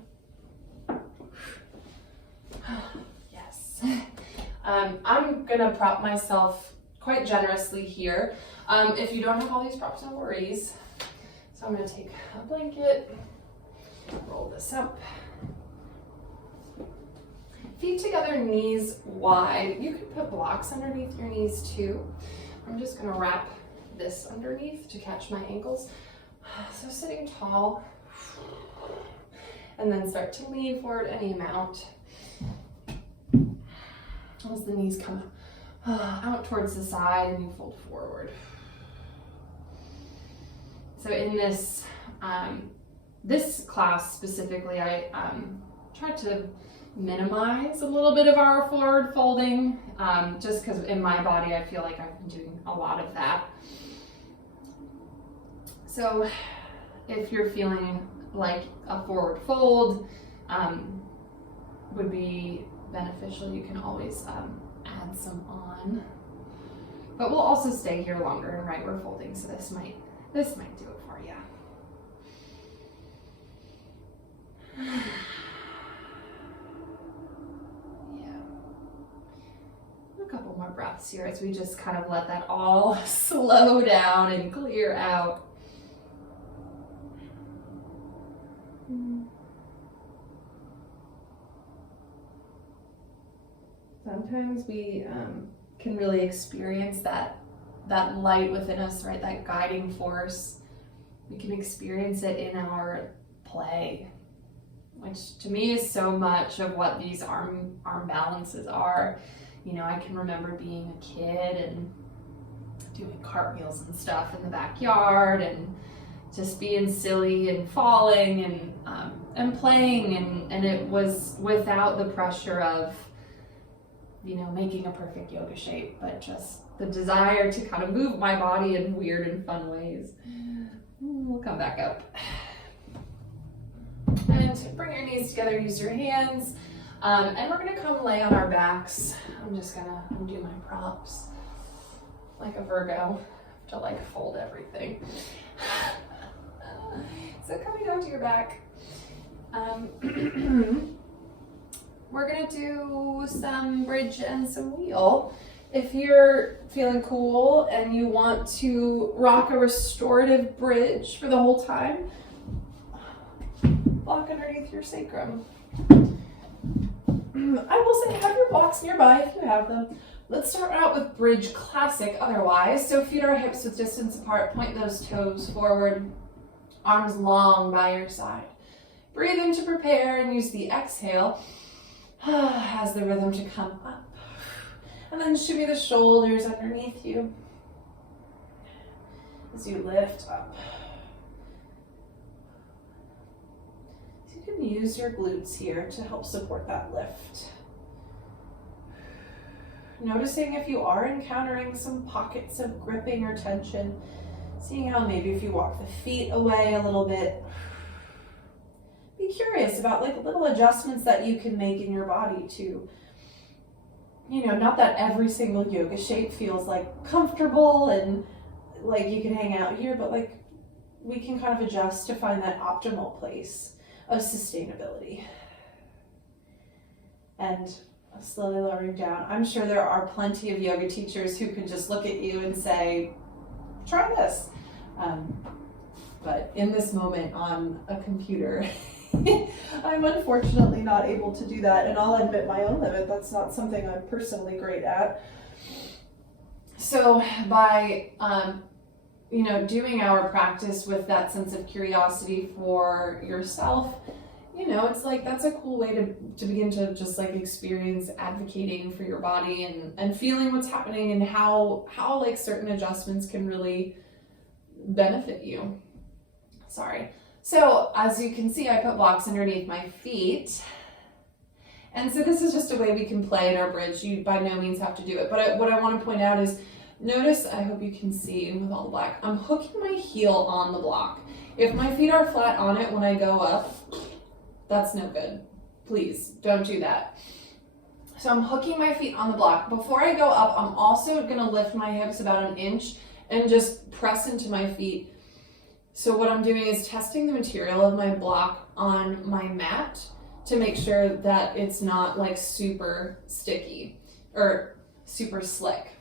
Yes. I'm gonna prop myself quite generously here. If you don't have all these props, no worries. So I'm gonna take a blanket, roll this up. Feet together, knees wide. You could put blocks underneath your knees too. I'm just gonna wrap this underneath to catch my ankles. So sitting tall, and then start to lean forward any amount. As the knees come out towards the side and you fold forward. So in this this class specifically, I tried to minimize a little bit of our forward folding, just because in my body I feel like I've been doing a lot of that. So if you're feeling like a forward fold would be beneficial, you can always add some on. But we'll also stay here longer and rightward folding, so this might do it for you. Yeah. A couple more breaths here as we just kind of let that all slow down and clear out. Sometimes we can really experience that light within us, right? That guiding force. We can experience it in our play, which to me is so much of what these arm balances are. I can remember being a kid and doing cartwheels and stuff in the backyard and just being silly and falling and playing, and it was without the pressure of making a perfect yoga shape, but just the desire to kind of move my body in weird and fun ways. We'll come back up. And bring your knees together, use your hands. And we're gonna come lay on our backs. I'm just gonna undo my props. Like a Virgo, to like fold everything. So coming onto your back. We're gonna do some bridge and some wheel. If you're feeling cool and you want to rock a restorative bridge for the whole time, block underneath your sacrum. I will say have your blocks nearby if you have them. Let's start out with bridge classic otherwise. So feet are hips with distance apart, point those toes forward, arms long by your side. Breathe in to prepare and use the exhale as the rhythm to come up. And then shimmy the shoulders underneath you as you lift up. So you can use your glutes here to help support that lift. Noticing if you are encountering some pockets of gripping or tension, seeing how maybe if you walk the feet away a little bit, be curious about like little adjustments that you can make in your body to, not that every single yoga shape feels like comfortable and like you can hang out here, but like we can kind of adjust to find that optimal place of sustainability. And slowly lowering down. I'm sure there are plenty of yoga teachers who can just look at you and say, try this. But in this moment on a computer, I'm unfortunately not able to do that, and I'll admit my own limit. That's not something I'm personally great at. So by doing our practice with that sense of curiosity for yourself, it's like that's a cool way to begin to just like experience advocating for your body and feeling what's happening and how like certain adjustments can really benefit you. Sorry. So as you can see, I put blocks underneath my feet. And so this is just a way we can play in our bridge. You by no means have to do it. But what I want to point out is, notice, I hope you can see with all the black, I'm hooking my heel on the block. If my feet are flat on it when I go up, that's no good. Please don't do that. So I'm hooking my feet on the block. Before I go up, I'm also going to lift my hips about an inch and just press into my feet. So what I'm doing is testing the material of my block on my mat to make sure that it's not like super sticky or super slick.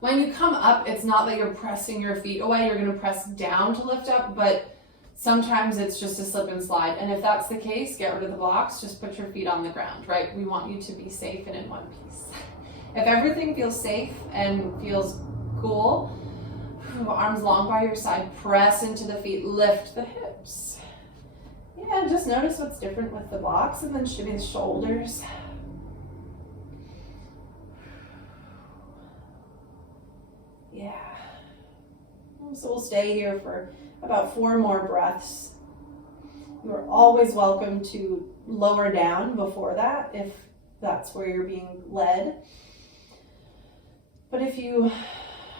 When you come up, it's not that you're pressing your feet away, you're going to press down to lift up, but sometimes it's just a slip and slide. And if that's the case, get rid of the blocks, just put your feet on the ground, right? We want you to be safe and in one piece. If everything feels safe and feels cool, arms long by your side, press into the feet, lift the hips. Yeah, just notice what's different with the blocks and then shimmy the shoulders. Yeah. So we'll stay here for about 4 more breaths. You're always welcome to lower down before that if that's where you're being led. But if you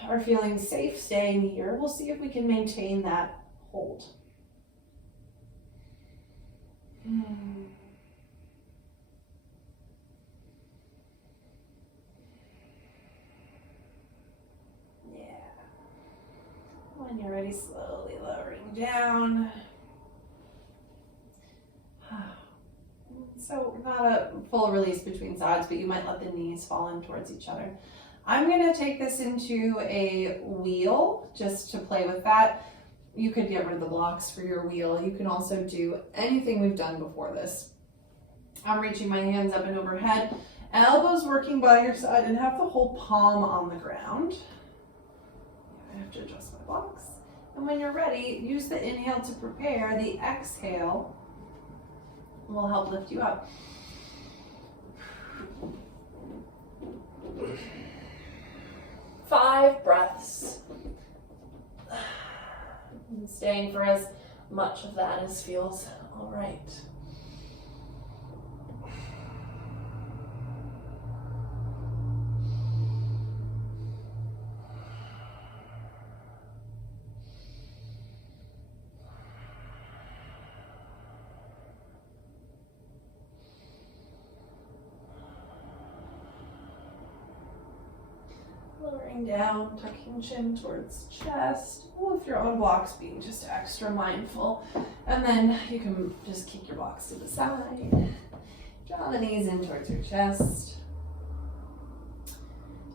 are feeling safe staying here, we'll see if we can maintain that hold. Yeah. When you're ready, slowly lowering down. So not a full release between sides, but you might let the knees fall in towards each other. I'm going to take this into a wheel just to play with that. You could get rid of the blocks for your wheel. You can also do anything we've done before this. I'm reaching my hands up and overhead, elbows working by your side, and have the whole palm on the ground. I have to adjust my blocks. And when you're ready, use the inhale to prepare. The exhale will help lift you up. 5 breaths. And staying for as much of that as feels all right. Lowering down, tucking chin towards chest, with your own blocks being just extra mindful. And then you can just kick your blocks to the side. Draw the knees in towards your chest.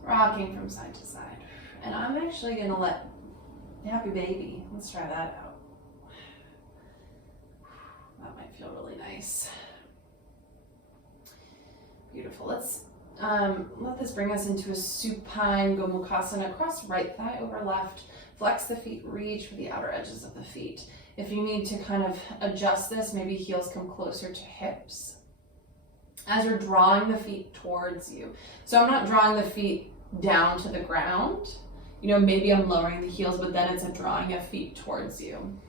Rocking from side to side. And I'm actually gonna let happy baby. Let's try that out. That might feel really nice. Beautiful. Let's let this bring us into a supine Gomukhasana. Cross right thigh over left. Flex the feet, reach for the outer edges of the feet. If you need to kind of adjust this, maybe heels come closer to hips. As you're drawing the feet towards you. So I'm not drawing the feet down to the ground. You know, maybe I'm lowering the heels, but then it's a drawing of feet towards you.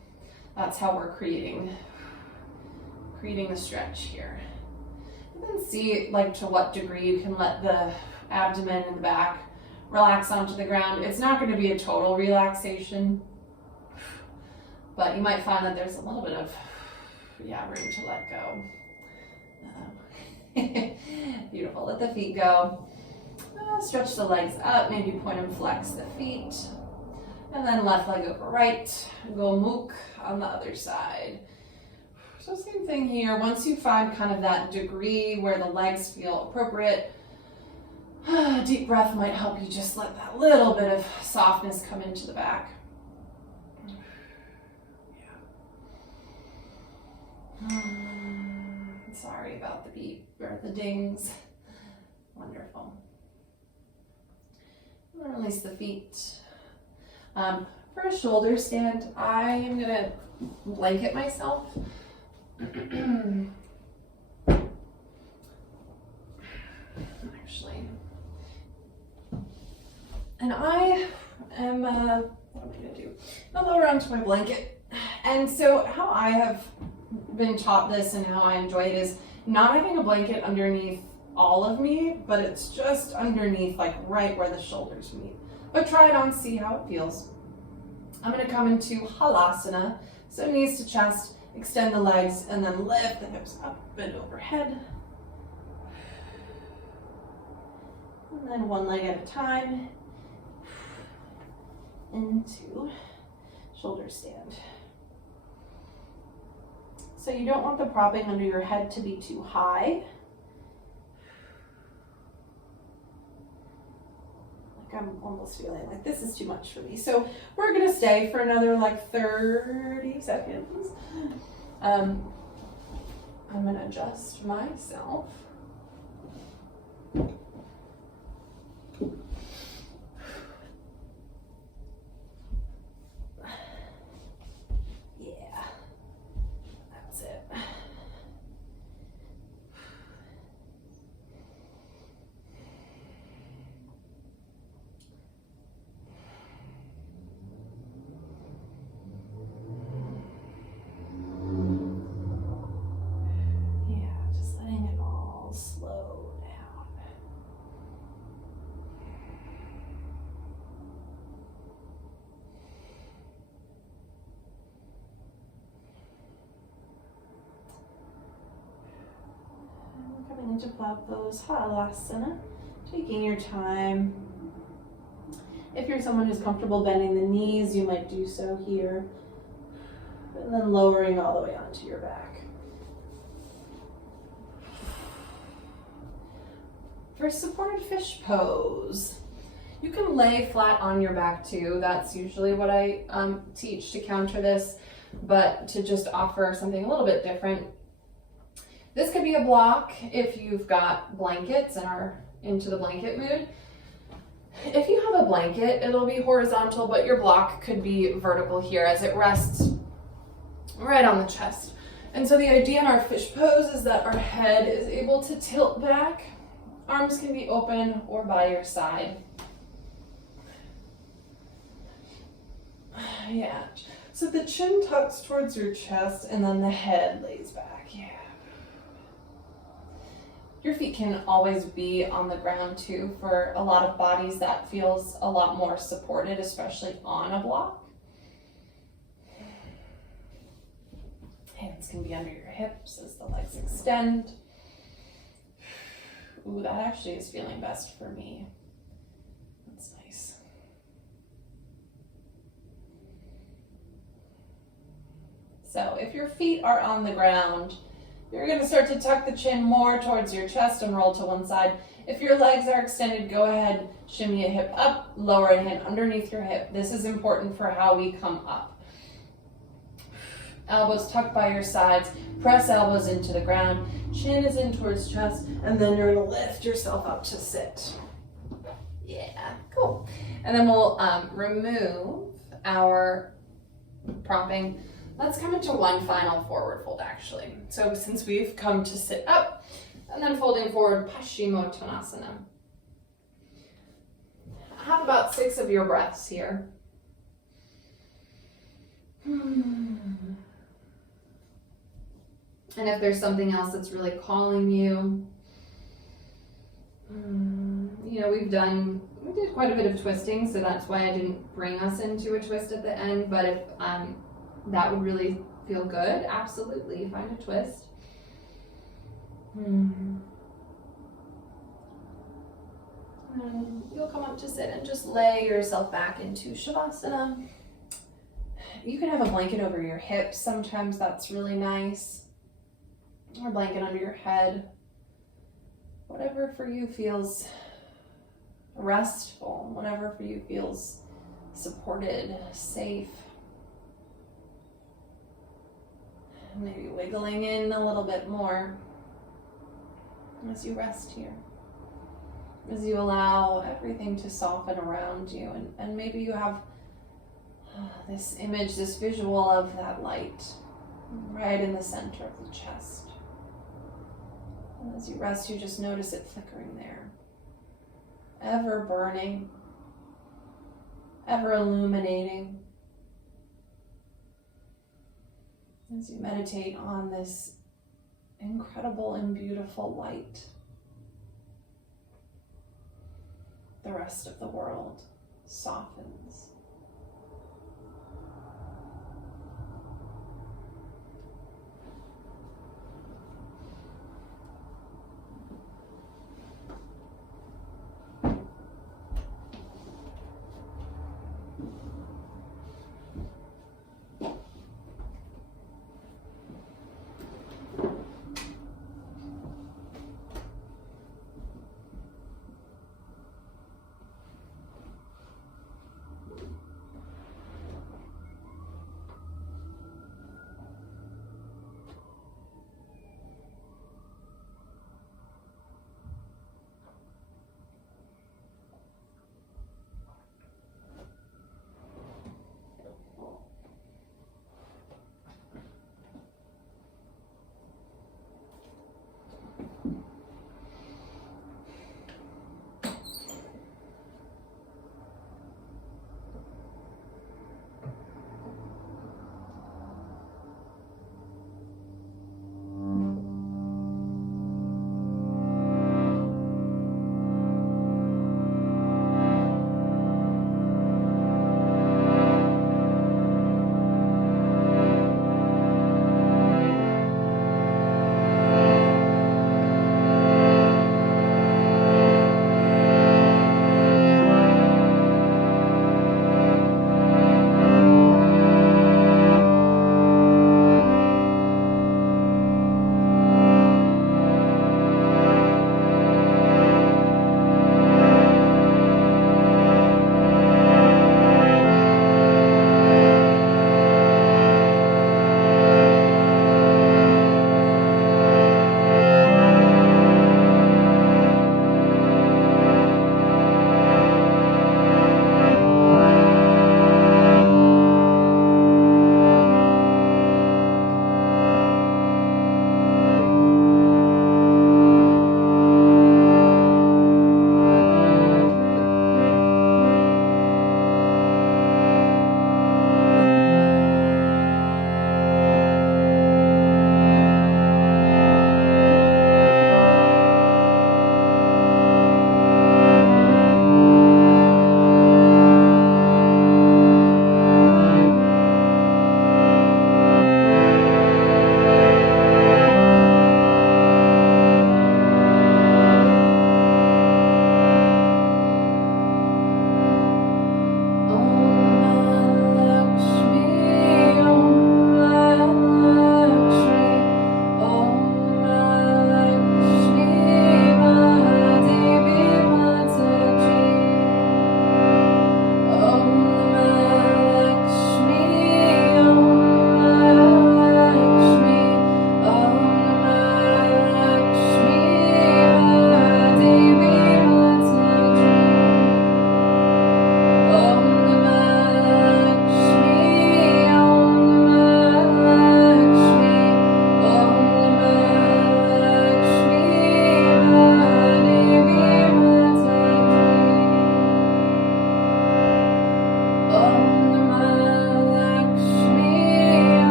That's how we're creating the stretch here. And then see like to what degree you can let the abdomen and the back relax onto the ground. It's not going to be a total relaxation, but you might find that there's a little bit of room to let go. Beautiful. Let the feet go. Stretch the legs up, maybe point and flex the feet. And then left leg over right. Gomukh on the other side. So same thing here. Once you find kind of that degree where the legs feel appropriate, deep breath might help you just let that little bit of softness come into the back. Sorry about the beep or the dings. Wonderful. Release the feet. For a shoulder stand, I am gonna blanket myself. Actually, and I am. What am I gonna do? I'll lower onto my blanket. And so, how I have been taught this and how I enjoy it is not having a blanket underneath all of me, but it's just underneath, like right where the shoulders meet. But try it on, see how it feels. I'm gonna come into Halasana, so knees to chest, extend the legs, and then lift the hips up and overhead. And then one leg at a time, into shoulder stand. So you don't want the propping under your head to be too high. I'm almost feeling like this is too much for me. So we're gonna stay for another like 30 seconds. I'm gonna adjust myself. Yeah, that's it. Into plow pose, Halasana, taking your time. If you're someone who's comfortable bending the knees, you might do so here. And then lowering all the way onto your back. For supported fish pose, you can lay flat on your back too. That's usually what I teach to counter this, but to just offer something a little bit different. This could be a block if you've got blankets and are into the blanket mood. If you have a blanket, it'll be horizontal, but your block could be vertical here as it rests right on the chest. And so the idea in our fish pose is that our head is able to tilt back. Arms can be open or by your side. Yeah. So the chin tucks towards your chest and then the head lays back. Yeah. Your feet can always be on the ground too. For a lot of bodies, that feels a lot more supported, especially on a block. Hands can be under your hips as the legs extend. Ooh, that actually is feeling best for me. That's nice. So if your feet are on the ground, you're going to start to tuck the chin more towards your chest and roll to one side. If your legs are extended, go ahead, shimmy a hip up, lower a hand underneath your hip. This is important for how we come up. Elbows tucked by your sides, press elbows into the ground, chin is in towards chest, and then you're going to lift yourself up to sit. Yeah, cool. And then we'll remove our propping. Let's come into one final forward fold actually. So since we've come to sit up, and then folding forward, Paschimottanasana. Have about 6 of your breaths here. And if there's something else that's really calling you, you know, we did quite a bit of twisting, so that's why I didn't bring us into a twist at the end, but if that would really feel good, absolutely, find a twist. And you'll come up to sit and just lay yourself back into Shavasana. You can have a blanket over your hips, sometimes that's really nice, or a blanket under your head. Whatever for you feels restful, whatever for you feels supported, safe. Maybe wiggling in a little bit more as you rest here. As you allow everything to soften around you, and maybe you have this image, this visual of that light right in the center of the chest. And as you rest, you just notice it flickering there, ever burning, ever illuminating. As you meditate on this incredible and beautiful light, the rest of the world softens.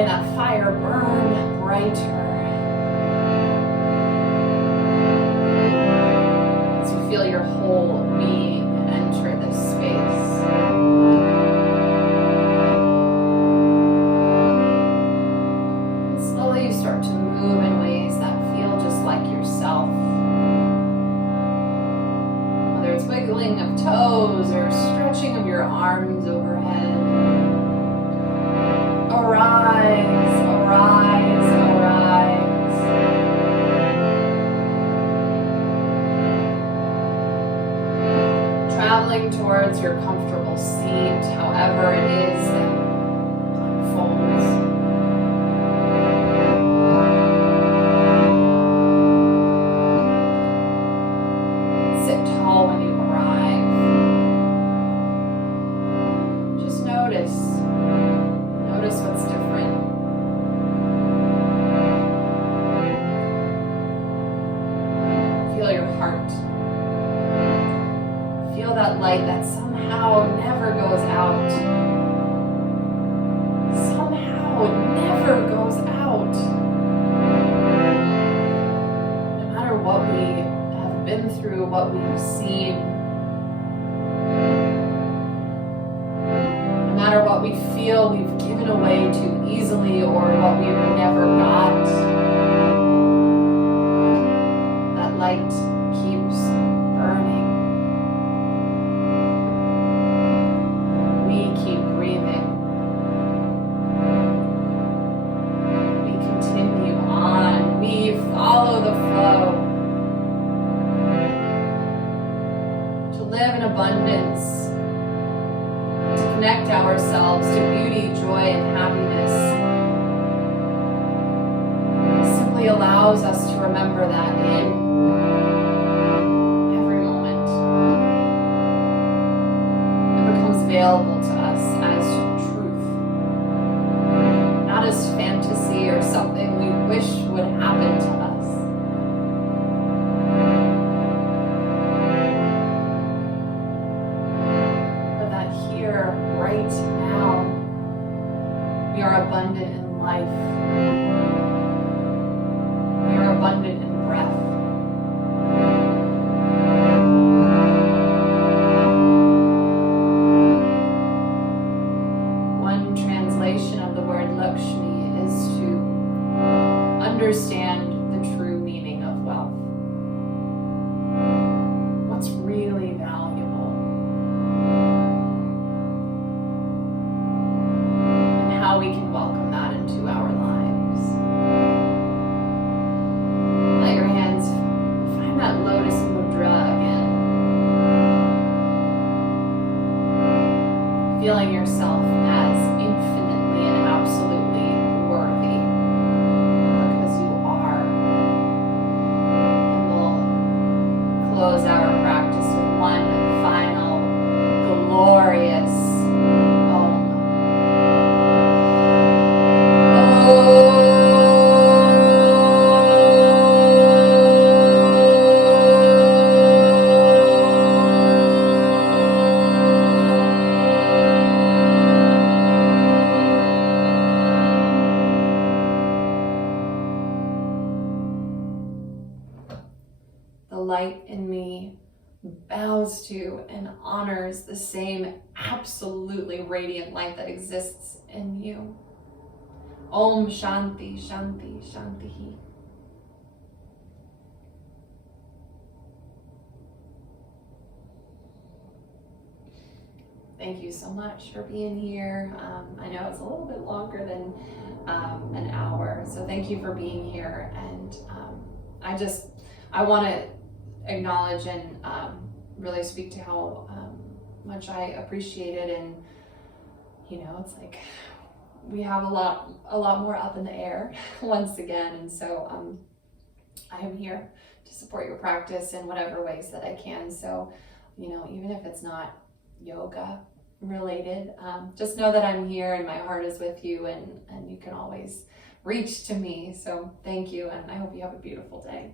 letting that fire burn brighter. As you feel your whole being enter this space. And slowly you start to move in ways that feel just like yourself. Whether it's wiggling of toes or stretching of your arms overhead. Arise, arise, arise. Traveling towards your comfortable seat, however it is that unfolds. Sit tall when you arrive. Just notice. Notice what's different. Feel your heart. Feel that light that somehow never goes out. Somehow it never goes out. No matter what we have been through, what we've seen, no matter what we feel we've given away too easily or what we've never got, that light keeps burning. We keep breathing. We continue on. We follow the flow. To live in abundance. To connect ourselves to beauty, joy, and happiness. It simply allows us to remember that in every moment. It becomes available to us as truth, not as fantasy or something we wish would happen to us. But that here, right now, we are abundant in life. We are abundant in breath. One translation of the word Lakshmi is to understand the true meaning of wealth. What's really valuable. And how we can welcome that into our lives. Let your hands find that lotus mudra again. Feeling yourself as infinitely and absolutely worthy because you are. And we'll close our practice with one final glorious Om. The light in me bows to and honors the same absolutely radiant light that exists in you. Om Shanti, Shanti, Shanti. Thank you so much for being here. I know it's a little bit longer than an hour, so thank you for being here. And I want to acknowledge and really speak to how much I appreciate it. And it's like we have a lot more up in the air once again. And so I am here to support your practice in whatever ways that I can. So even if it's not yoga related, just know that I'm here and my heart is with you, and you can always reach to me. So thank you, and I hope you have a beautiful day.